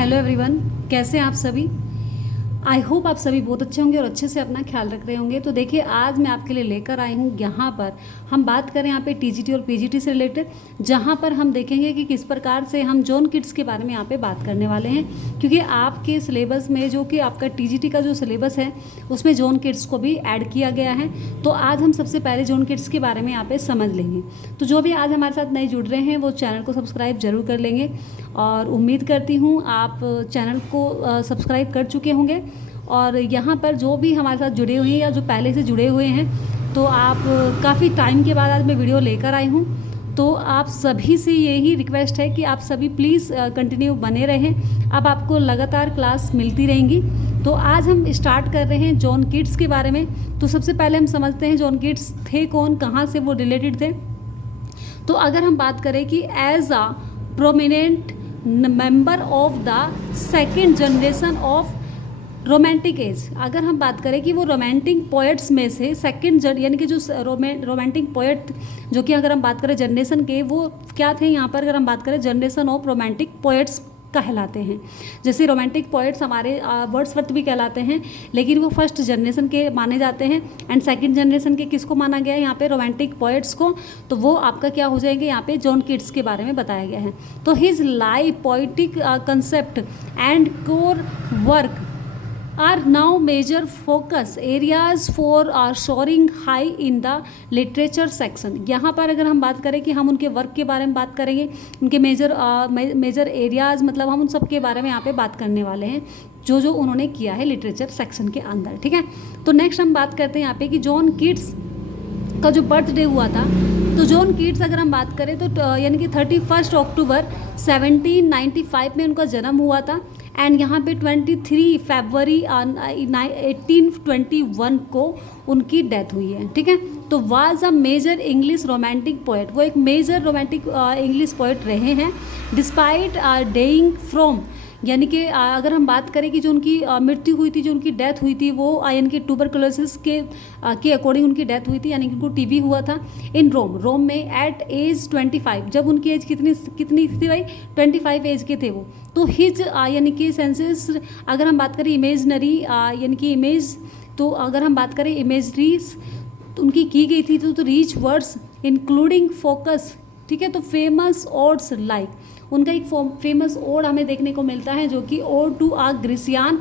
Hello everyone, कैसे हैं आप सभी। आई होप आप सभी बहुत अच्छे होंगे और अच्छे से अपना ख्याल रख रहे होंगे। तो देखिए, आज मैं आपके लिए लेकर आई हूँ, यहाँ पर हम बात करें यहाँ पे टीजीटी और पीजीटी से रिलेटेड, जहाँ पर हम देखेंगे कि किस प्रकार से हम जॉन किड्स के बारे में यहाँ पे बात करने वाले हैं। क्योंकि आपके सिलेबस में जो कि आपका टीजीटी का जो सिलेबस है उसमें जॉन किड्स को भी ऐड किया गया है। तो आज हम सबसे पहले जॉन किड्स के बारे में यहाँ पे समझ लेंगे। तो जो भी आज हमारे साथ नए जुड़ रहे हैं वो चैनल को सब्सक्राइब जरूर कर लेंगे, और उम्मीद करती हूँ आप चैनल को सब्सक्राइब कर चुके होंगे। और यहाँ पर जो भी हमारे साथ जुड़े हुए हैं या जो पहले से जुड़े हुए हैं, तो आप काफ़ी टाइम के बाद आज मैं वीडियो लेकर आई हूँ। तो आप सभी से यही रिक्वेस्ट है कि आप सभी प्लीज़ कंटिन्यू बने रहें। अब आपको लगातार क्लास मिलती रहेंगी। तो आज हम स्टार्ट कर रहे हैं जॉन किड्स के बारे में। तो सबसे पहले हम समझते हैं जॉन किड्स थे कौन, कहाँ से वो रिलेटेड थे। तो अगर हम बात करें कि as a prominent member of the second generation of romantic age, अगर हम बात करें कि वो रोमांटिक पोएट्स में से सेकंड यानी कि जो रोमांटिक पोएट जो कि अगर हम बात करें जनरेशन के, वो क्या थे यहाँ पर, अगर हम बात करें जनरेशन ऑफ रोमांटिक पोएट्स कहलाते हैं। जैसे रोमांटिक पोएट्स हमारे वर्ड्सवर्थ भी कहलाते हैं, लेकिन वो फर्स्ट जनरेशन के माने जाते हैं। एंड सेकंड जनरेशन के किसको माना गया है यहाँ पे, रोमांटिक पोएट्स को। तो वो आपका क्या हो जाएंगे, यहाँ पे जॉन किड्स के बारे में बताया गया है। तो his life poetic concept and core work are now major focus areas for soaring high in the literature section। यहाँ पर अगर हम बात करें कि हम उनके वर्क के बारे में बात करेंगे, उनके मेजर एरियाज़, मतलब हम उन सब के बारे में यहाँ पे बात करने वाले हैं जो जो उन्होंने किया है लिटरेचर सेक्शन के अंदर। ठीक है, तो नेक्स्ट हम बात करते हैं यहाँ पे कि जॉन किड्स का जो बर्थडे हुआ था। तो जॉन किड्स अगर हम बात करें तो यानी कि 31 अक्टूबर 1795 में उनका जन्म हुआ था। एंड यहाँ पे 23 फरवरी 1821 को उनकी डेथ हुई है। ठीक है, तो was a major English romantic poet, वो एक मेजर रोमांटिक इंग्लिश पोएट रहे हैं। डिस्पाइट डेइंग फ्रॉम, यानी कि अगर हम बात करें कि जो उनकी मृत्यु हुई थी, जो उनकी डेथ हुई थी, वो यानी कि ट्यूबरकुलोसिस के अकॉर्डिंग उनकी डेथ हुई थी, यानी कि उनको टीबी हुआ था इन रोम में एट एज 25। जब उनकी एज कितनी थी भाई, 25 एज के थे वो। तो हिज यानी कि सेंसेस, अगर हम बात करें इमेजनरी यानी कि इमेज, तो अगर हम बात करें इमेजरीज उनकी की गई थी तो रीच वर्ड्स इंक्लूडिंग फोकस। ठीक है, तो फेमस ओड्स लाइक, उनका एक फेमस ओड हमें देखने को मिलता है जो कि ode to a Grecian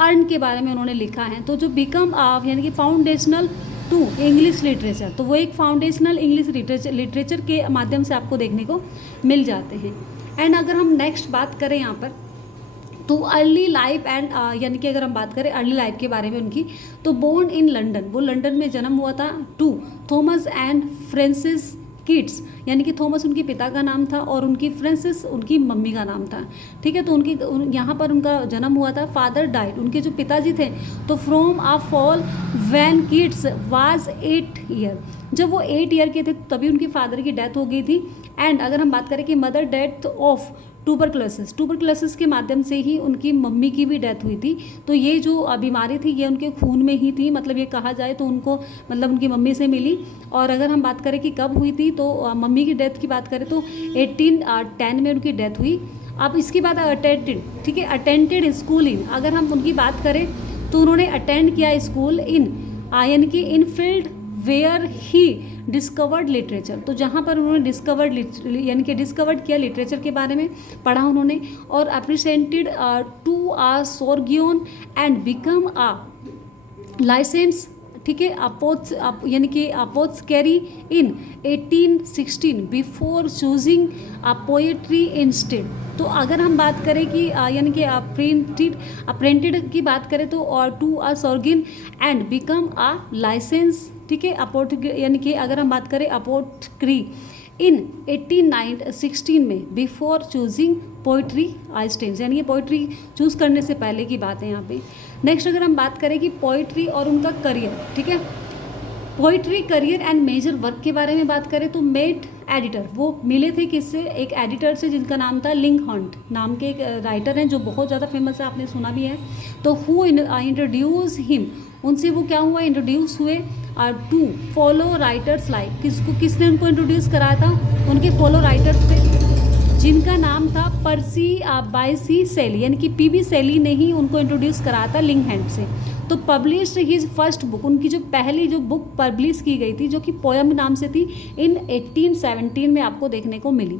urn के बारे में उन्होंने लिखा है। तो जो बिकम यानी कि फाउंडेशनल टू इंग्लिश लिटरेचर, तो वो एक फाउंडेशनल इंग्लिश लिटरेचर के माध्यम से आपको देखने को मिल जाते हैं। एंड अगर हम नेक्स्ट बात करें यहाँ पर, तो अर्ली लाइफ एंड यानी कि अगर हम बात करें अर्ली लाइफ के बारे में उनकी, तो बोर्न इन लंदन, वो लंदन में जन्म हुआ था। To Thomas and Frances Keats, यानी कि थॉमस उनके पिता का नाम था और उनकी फ्रांसिस उनकी मम्मी का नाम था। ठीक है, तो यहाँ पर उनका जन्म हुआ था। फादर डाइड, उनके जो पिताजी थे, तो from a fall when kids was 8 year, जब वो 8 ईयर के थे तभी उनकी फादर की डेथ हो गई थी। एंड अगर हम बात करें कि मदर डेथ ऑफ ट्यूबरकुलोसिस के माध्यम से ही उनकी मम्मी की भी डेथ हुई थी। तो ये जो बीमारी थी ये उनके खून में ही थी, मतलब ये कहा जाए तो उनको मतलब उनकी मम्मी से मिली। और अगर हम बात करें कि कब हुई थी, तो मम्मी की डेथ की बात करें तो 1810 में उनकी डेथ हुई। अब इसके बाद अटेंडेड, ठीक है, अटेंडेड स्कूल इन, अगर हम उनकी बात करें तो उन्होंने अटेंड किया स्कूल इन यानी कि in field where he discovered literature, तो जहाँ पर उन्होंने डिस्कवर्ड किया लिटरेचर के बारे में पढ़ा उन्होंने। और appreciated to a surgeon and become a license, ठीक है, यानी कि apothecary in 1816 before choosing a poetry instead. तो अगर हम बात करें कि यानी कि अप्रेंटेड की बात करें तो और to a surgeon and become a license, ठीक है, यानी कि अगर हम बात करें अपोथेकेरी इन 1816 में बिफोर चूजिंग पोइट्री आइस्टेंस, यानी कि पोइट्री चूज़ करने से पहले की बात है यहाँ पे। नेक्स्ट अगर हम बात करें कि पोइट्री और उनका करियर, ठीक है, poetry career and major work के बारे में बात करें तो मेट एडिटर, वो मिले थे किससे, एक एडिटर से जिनका नाम था लिंकहर्ट नाम के एक राइटर हैं जो बहुत ज़्यादा फेमस है, आपने सुना भी है। तो हु इंट्रोड्यूस हिम, उनसे वो क्या हुआ, इंट्रोड्यूस हुए टू फॉलो राइटर्स लाइक, किसने उनको इंट्रोड्यूस कराया था, उनके फॉलो राइटर्स थे जिनका नाम था पर्सी बायसी सेली, यानी कि पीबी सेली ने ही उनको इंट्रोड्यूस कराया था लिंक हैंड से। तो पब्लिश हिज फर्स्ट बुक, उनकी जो पहली जो बुक पब्लिश की गई थी जो कि पोयम नाम से थी, इन 1817 में आपको देखने को मिली।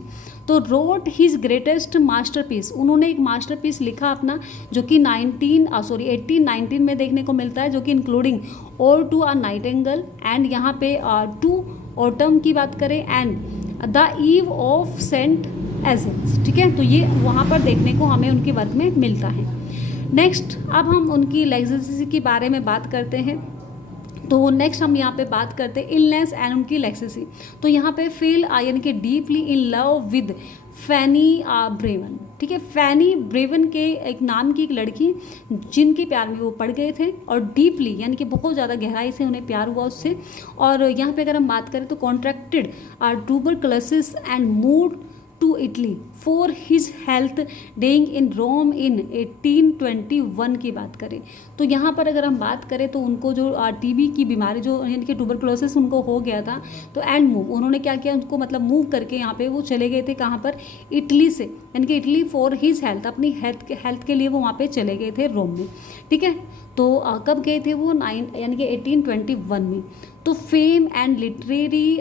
तो रोट हिज ग्रेटेस्ट मास्टरपीस, उन्होंने एक मास्टरपीस लिखा अपना जो कि 1819 में देखने को मिलता है, जो कि इंक्लूडिंग और टू अ नाइटिंगेल एंड यहाँ पे टू ऑटम की बात करें and the Eve of Saint Agnes, ठीक है। तो ये वहाँ पर देखने को हमें उनके वर्क में मिलता है। नेक्स्ट अब हम उनकी लेगेसी के बारे में बात करते हैं। तो नेक्स्ट हम यहाँ पे बात करते हैं इलनेस एंड उनकी लेगेसी। तो यहाँ पे फील यानी कि डीपली इन लव विद फैनी ब्रेवन, ठीक है। फैनी ब्रेवन के एक नाम की एक लड़की जिनके प्यार में वो पड़ गए थे और डीपली यानी कि बहुत ज़्यादा गहराई से उन्हें प्यार हुआ उससे। और यहाँ पे अगर हम बात करें तो contracted tuberculosis and moved to Italy for his health dying in Rome in 1821 की बात करें तो यहाँ पर अगर हम बात करें तो उनको जो टीबी की बीमारी जो यानी कि ट्यूबरकुलोसिस उनको हो गया था, तो एंड मूव उन्होंने क्या किया, उनको मतलब मूव करके यहाँ पे वो चले गए थे कहाँ पर, इटली से, यानी कि इटली फॉर हिज हेल्थ, अपनी हेल्थ के लिए वो वहाँ पे चले गए थे रोम में, ठीक है। तो कब गए थे वो यानी कि 1821 में। तो फेम एंड लिटरेरी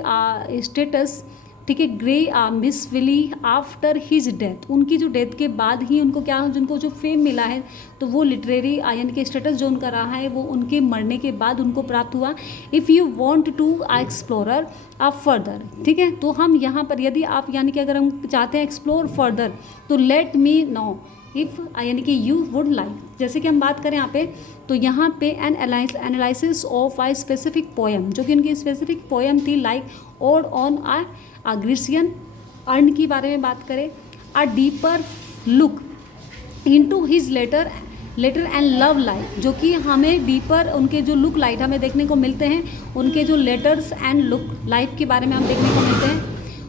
स्टेटस, ठीक है, grew massively after his death, उनकी जो डेथ के बाद ही उनको क्या, जिनको जो फेम मिला है तो वो लिटरेरी यानी कि स्टेटस जो उनका रहा है वो उनके मरने के बाद उनको प्राप्त हुआ। If you want to explorer up further, ठीक है। तो हम यहाँ पर यदि आप यानी कि अगर हम चाहते हैं एक्सप्लोर फर्दर तो लेट मी नो इफ़ यानी कि यू वुड लाइक, जैसे कि हम बात करें यहाँ पे तो यहाँ पे an analysis of a specific poem, जो कि उनकी स्पेसिफिक पोएम थी like ode on a Grecian urn की बारे में बात करें, a deeper look into his letter and love life, जो कि हमें डीपर उनके जो लुक लाइट हमें देखने को मिलते हैं, उनके जो लेटर्स एंड लुक लाइफ के बारे में हम देखने को मिलते हैं।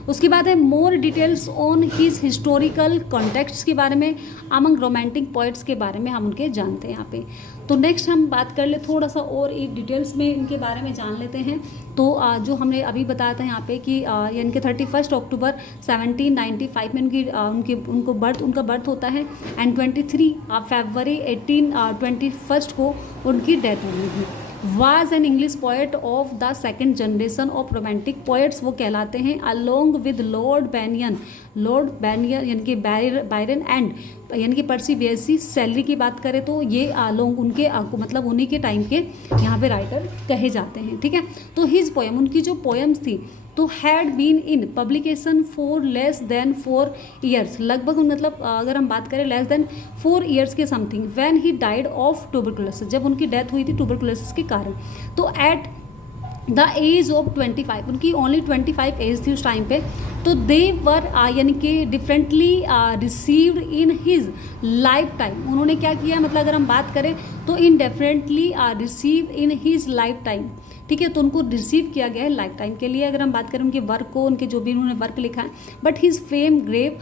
उसके बाद है more details on his historical contacts के बारे में, अमंग रोमांटिक पोइट्स के बारे में हम उनके जानते हैं यहाँ पे। तो नेक्स्ट हम बात कर ले थोड़ा सा और एक डिटेल्स में इनके बारे में जान लेते हैं। तो जो हमने अभी बताया था यहाँ पे कि यानी कि 31 अक्टूबर 1795 में उनका बर्थ होता है एंड 23 फरवरी 1821 को उनकी डेथ हुई थी। Was an English poet of the second generation of romantic poets वो कहलाते हैं, अलोंग विद लॉर्ड बैनियन यानी कि बायरन एंड यानी कि पर्सी बेसी सैलरी की बात करें तो ये लोग उनके मतलब उन्हीं के टाइम के यहाँ पे राइटर कहे जाते हैं, ठीक है। तो हिज पोएम, उनकी जो पोएम्स थी तो had been in publication for less than 4 years, लगभग मतलब अगर हम बात करें लेस देन 4 ईयर्स के something, when he died of tuberculosis, जब उनकी डेथ हुई थी ट्यूबरकुलोसिस के कारण। तो एट द एज ऑफ 25, उनकी ओनली 25 एज थी उस टाइम पे। तो दे वर यानी कि differently received in his lifetime, उन्होंने क्या किया, मतलब अगर हम बात करें तो indifferently received in his lifetime, ठीक है। तो उनको रिसीव किया गया है लाइफ टाइम के लिए। अगर हम बात करें उनके वर्क को, उनके जो भी उन्होंने वर्क लिखा है, but his fame grew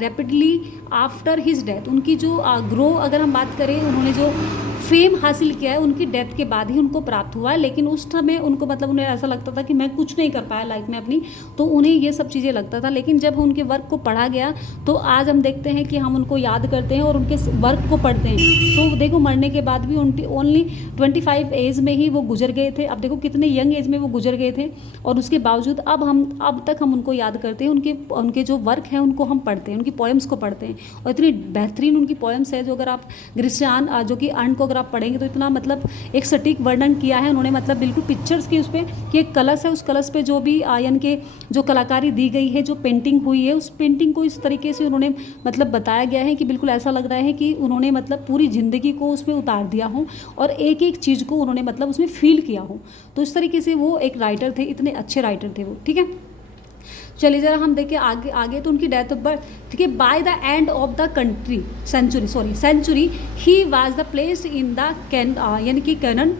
rapidly after his death, उनकी जो ग्रो अगर हम बात करें उन्होंने जो फेम हासिल किया है उनकी डेथ के बाद ही उनको प्राप्त हुआ है। लेकिन उस समय उनको मतलब उन्हें ऐसा लगता था कि मैं कुछ नहीं कर पाया लाइफ में अपनी, तो उन्हें ये सब चीज़ें लगता था। लेकिन जब उनके वर्क को पढ़ा गया तो आज हम देखते हैं कि हम उनको याद करते हैं और उनके वर्क को पढ़ते हैं। तो देखो मरने के बाद भी उनकी ओनली 25 एज में ही वो गुजर गए थे। अब देखो कितने यंग एज में वो गुजर गए थे और उसके बावजूद अब तक हम उनको याद करते हैं, उनके जो वर्क हैं उनको हम पढ़ते हैं, उनकी पोएम्स को पढ़ते हैं। और इतनी बेहतरीन उनकी पोएम्स है जो अगर आप ग्रीसियन जो कि अर्न को अगर आप पढ़ेंगे तो इतना मतलब एक सटीक वर्णन किया है उन्होंने, मतलब बिल्कुल पिक्चर्स की उस पर कि एक कलश है, उस कलश पे जो भी यानी कि जो कलाकारी दी गई है, जो पेंटिंग हुई है, उस पेंटिंग को इस तरीके से उन्होंने मतलब बताया गया है कि बिल्कुल ऐसा लग रहा है कि उन्होंने मतलब पूरी ज़िंदगी को उसमें उतार दिया हो और एक एक चीज़ को उन्होंने मतलब उसमें फील किया हो। तो इस तरीके से वो एक राइटर थे, इतने अच्छे राइटर थे वो, ठीक है। चलिए ज़रा हम देखें आगे तो उनकी डेथ ऑफ बर्थ, ठीक है, by the end of the century he was the placed in the यानी कि कैनन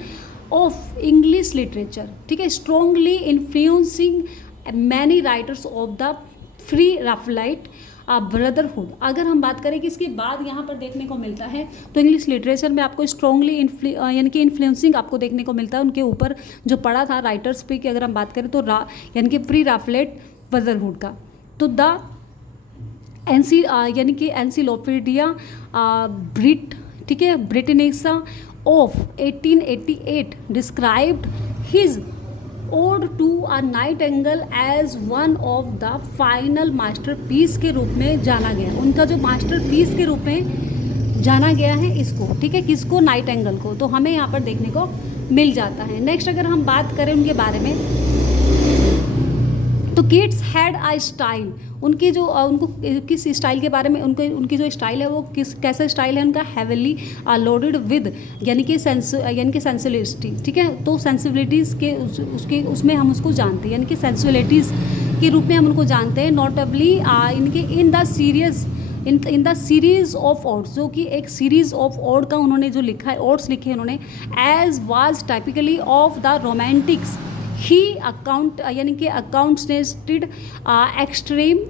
ऑफ इंग्लिश लिटरेचर, ठीक है, strongly influencing many writers of the pre Raphaelite brotherhood. अगर हम बात करें कि इसके बाद यहाँ पर देखने को मिलता है तो इंग्लिश लिटरेचर में आपको स्ट्रॉन्गली यानी कि इन्फ्लुएंसिंग आपको देखने को मिलता है उनके ऊपर जो पड़ा था राइटर्स पे कि अगर हम बात करें तो यानी कि फ्री राफलेट ब्रदरहुड का। तो द यानी कि एनसिलोपीडिया ब्रिट, ठीक है, Britannica of 1888 described his ode to a nightingale as one of the final masterpiece के रूप में जाना गया। उनका जो मास्टरपीस के रूप में जाना गया है इसको, ठीक है, किसको, नाइटिंगेल को, तो हमें यहाँ पर देखने को मिल जाता है। नेक्स्ट अगर हम बात करें उनके बारे में, तो किड्स हैड आ स्टाइल, उनकी जो उनको किस स्टाइल के बारे में, उनकी जो स्टाइल है वो कैसा स्टाइल है उनका, हैवीली लोडेड विद, यानी कि सेंसुअलिटी, ठीक है, तो सेंसिबिलिटीज़ के उसमें हम उसको जानते हैं, यानी कि सेंसुअलिटीज़ के रूप में हम उनको जानते हैं। नोटेबली इनके in the series of odds, जो कि एक सीरीज ऑफ ऑड का उन्होंने जो लिखा है, ऑड्स लिखे हैं उन्होंने, as was typically of the romantics he account, यानी कि अकाउंटेड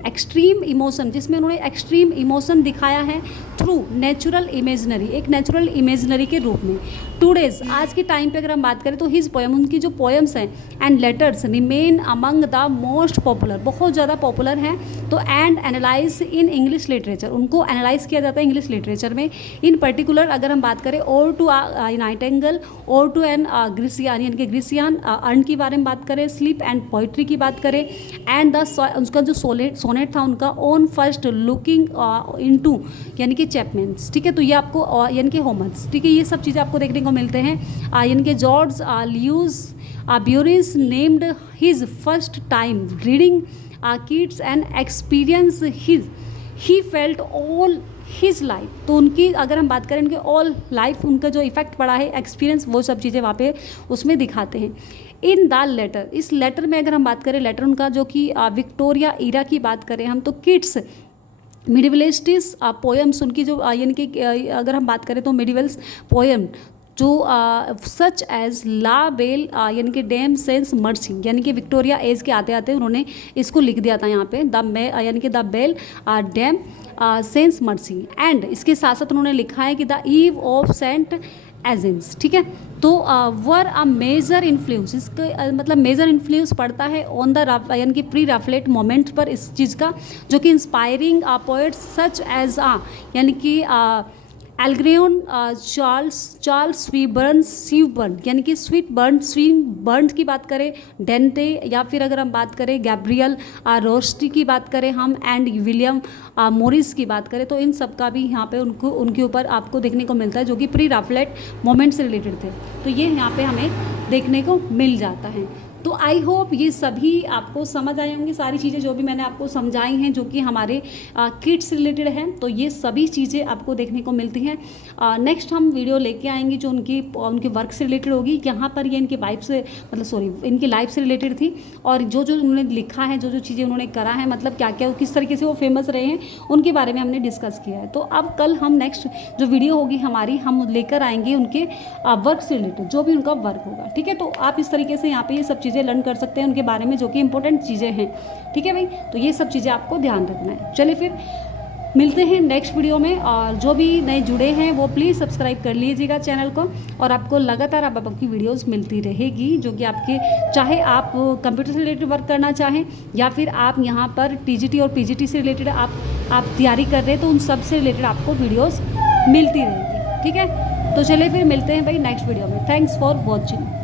एक्सट्रीम इमोशन, जिसमें उन्होंने एक्सट्रीम इमोशन दिखाया है थ्रू नेचुरल इमेजनरी, एक नेचुरल इमेजनरी के रूप में। टूडेज, आज के टाइम पे अगर हम बात करें तो हिज पोएम, उनकी जो पोएम्स हैं and letters remain among the most popular, बहुत ज़्यादा पॉपुलर हैं। तो and analyse in English literature, उनको एनालाइज किया जाता है इंग्लिश लिटरेचर में। इन पर्टिकुलर अगर हम बात करें ode to nightingale, ode to an Grecian, यानी कि ग्रिसियान अर्न की बारे में बात करें, स्लीप एंड पोइट्री की बात करें, एंड उसका जो सोनेट था उनका ऑन फर्स्ट लुकिंग इनटू, यानी कि चैपमैन्स, ठीक है, तो ये आपको यानी कि होमर्स, ठीक है, ये सब चीज़ें आपको देखने को मिलते हैं। यानी कि George Lewis Burris named his first time reading kids and experience he felt all his life, तो उनकी अगर हम बात करें उनके ऑल लाइफ, उनका जो इफेक्ट पड़ा है, एक्सपीरियंस, वो सब चीज़ें वहाँ पे उसमें दिखाते हैं। इन द लेटर, इस लेटर में अगर हम बात करें, लेटर उनका जो कि विक्टोरिया ईरा की बात करें हम, तो किड्स मिडिवलिस्टिस पोएम्स उनकी जो यानी कि अगर हम बात करें तो मिडिवल्स पोएम जो सच एज ला बेल, यानी कि डैम सेंस मर्सी, यानी कि विक्टोरिया एज के आते आते उन्होंने इसको लिख दिया था यहाँ पे, यानी कि the belle dame sans merci, and इसके साथ साथ उन्होंने लिखा है कि the Eve of Saint Agnes, ठीक है, तो वर अ मेजर इन्फ्लुएंस, इसका मतलब मेजर इन्फ्लुएंस पड़ता है ऑन द यानी कि प्री रैफलेट मोमेंट पर इस चीज़ का, जो कि इंस्पायरिंग पोएट्स सच एज यानी कि एल्ग्रेन, चार्ल्स स्वीबर्न, यानी कि स्वीबर्न की बात करें, डेंटे, या फिर अगर हम बात करें गैब्रियल रोस्टी की बात करें हम, एंड विलियम मोरिस की बात करें, तो इन सब का भी यहाँ पे उनके ऊपर आपको देखने को मिलता है, जो कि प्री रैफलेट मोमेंट से रिलेटेड थे, तो ये यहाँ पे हमें देखने को मिल जाता है। तो आई होप ये सभी आपको समझ आए होंगी, सारी चीज़ें जो भी मैंने आपको समझाई हैं, जो कि हमारे किड्स रिलेटेड हैं, तो ये सभी चीज़ें आपको देखने को मिलती हैं। नेक्स्ट हम वीडियो लेके आएंगे जो उनके वर्क से रिलेटेड होगी। यहाँ पर ये इनकी वाइफ से, मतलब सॉरी, इनकी लाइफ से रिलेटेड थी, और जो उन्होंने लिखा है, जो चीज़ें उन्होंने करा है, मतलब क्या क्या किस तरीके से वो फेमस रहे हैं, उनके बारे में हमने डिस्कस किया है। तो अब कल हम नेक्स्ट जो वीडियो होगी हमारी, हम लेकर आएंगे उनके वर्क से रिलेटेड, जो भी उनका वर्क होगा, ठीक है। तो आप इस तरीके से यहाँ पे ये सब चीज़ें लर्न कर सकते हैं उनके बारे में, जो कि इंपॉर्टेंट चीज़ें हैं, ठीक है भाई। तो ये सब चीज़ें आपको ध्यान रखना है। चलिए फिर मिलते हैं नेक्स्ट वीडियो में, और जो भी नए जुड़े हैं वो प्लीज़ सब्सक्राइब कर लीजिएगा चैनल को, और आपको लगातार आपकी वीडियोस मिलती रहेगी, जो कि आपके, चाहे आप कंप्यूटर से रिलेटेड वर्क करना चाहें, या फिर आप यहाँ पर टीजीटी और पीजीटी से रिलेटेड आप तैयारी कर रहे हैं, तो उन सब से रिलेटेड आपको वीडियोज़ मिलती रहेगी, ठीक है। तो चलिए फिर मिलते हैं भाई नेक्स्ट वीडियो में। Thanks for watching.